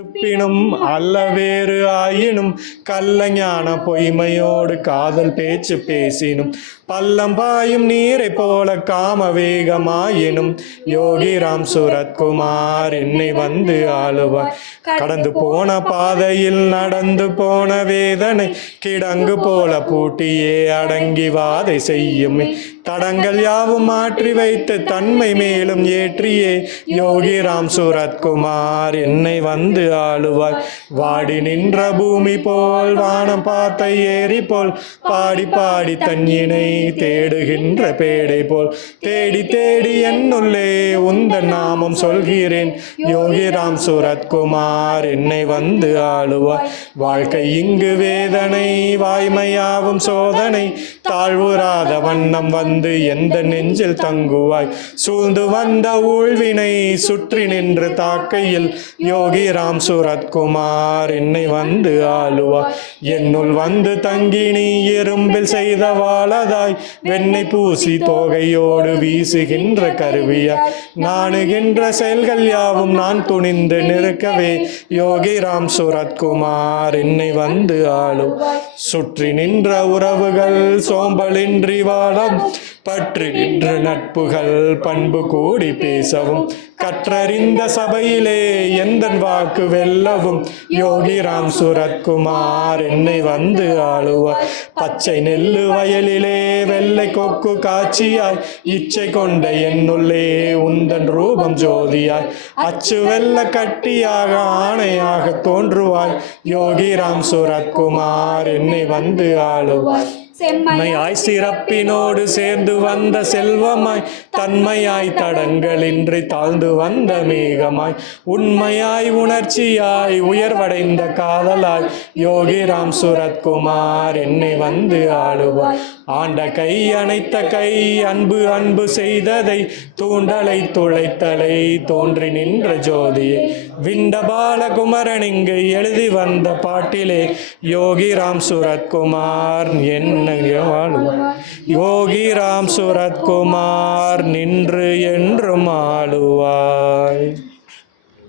இருப்பினும் அல்ல வேறு ஆயினும் கள்ளஞான பொய்மையோடு காதல் பேச்சு பேசினும் பள்ளம் பாயும் நீரை போல காம வேகமாயினும் யோகிராம் சுரத்குமார் என்னை வந்து ஆளுவார். கடந்து போன பாதையில் நடந்து போன வேதனை கிடங்கு போல பூட்டியே அடங்கி வாதை செய்யும். தடங்கள் யாவும் மாற்றி வைத்து தன்மை மேலும் ஏற்றியே. யோகிராம் சூரத்குமார் என்னை வந்து ஆளுவாய் வாடி நின்ற பூமி போல் வானம் பார்த்த ஏரி போல் பாடி பாடி தன்னினை தேடுகின்ற பேடை போல். தேடி தேடி என்னுள்ளே உந்த நாமம் சொல்கிறேன். யோகிராம் சூரத்குமார் என்னை வந்து ஆளுவாய் வாழ்க்கை இங்கு வேதனை வாய்மையாவும் சோதனை. தாழ்வுறாத வண்ணம் வந்து எந்த நெஞ்சில் தங்குவாய்? சூழ்ந்து வந்த ஊழ்வினை சுற்றி நின்று தாக்கையில் யோகிராம் சுரத்குமார் என்னை வந்து ஆளுவா என்னுள் வந்து தங்கி நீ எறும்பில் செய்த வாழதாய். வெண்ணெய் பூசி தோகையோடு வீசுகின்ற கருவியாய். நாணுகின்ற செயல்கள் யாவும் நான் துணிந்து நிற்கவே. யோகி ராம் சுரத்குமார் என்னை வந்து ஆளும் சுற்றி நின்ற உறவுகள் சோம்பலின்றி வாழம். பற்றுகின்ற நட்புகள் பண்பு கூடி பேசவும். கற்றறிந்த சபையிலே எந்த வாக்கு வெல்லவும்? யோகி ராம் சுரத்குமார் என்னை வந்து ஆளுவார். பச்சை நெல்லு வயலிலே வெள்ளை கொக்கு காட்சியாய். இச்சை கொண்ட என்னுள்ளே உந்தன் ரூபம் ஜோதியாய். அச்சு வெள்ள கட்டியாக ஆணையாக தோன்றுவாய். யோகி ராம் சுரத்குமார் என்னை வந்து ஆளுவார். செம்மையாய் சிறப்பினோடு சேர்ந்து வந்த செல்வமாய் தன்மையாய் தடங்களின்றி தாழ்ந்து வந்த மேகமாய் உண்மையாய் உணர்ச்சியாய் உயர்வடைந்த காதலாய் யோகிராம் சுரத்குமார் என்னை வந்து ஆளுவாய் ஆண்ட கை அணைத்த கை அன்பு அன்பு செய்ததை தூண்டலை துளைத்தலை தோன்றி நின்ற ஜோதியை. விண்ட பாலகுமரன் இங்கு எழுதி வந்த பாட்டிலே யோகிராம் சுரத்குமார் என்ன யோகி ராம் சுரத்குமார் நின்று என்றும் ஆளுவார்.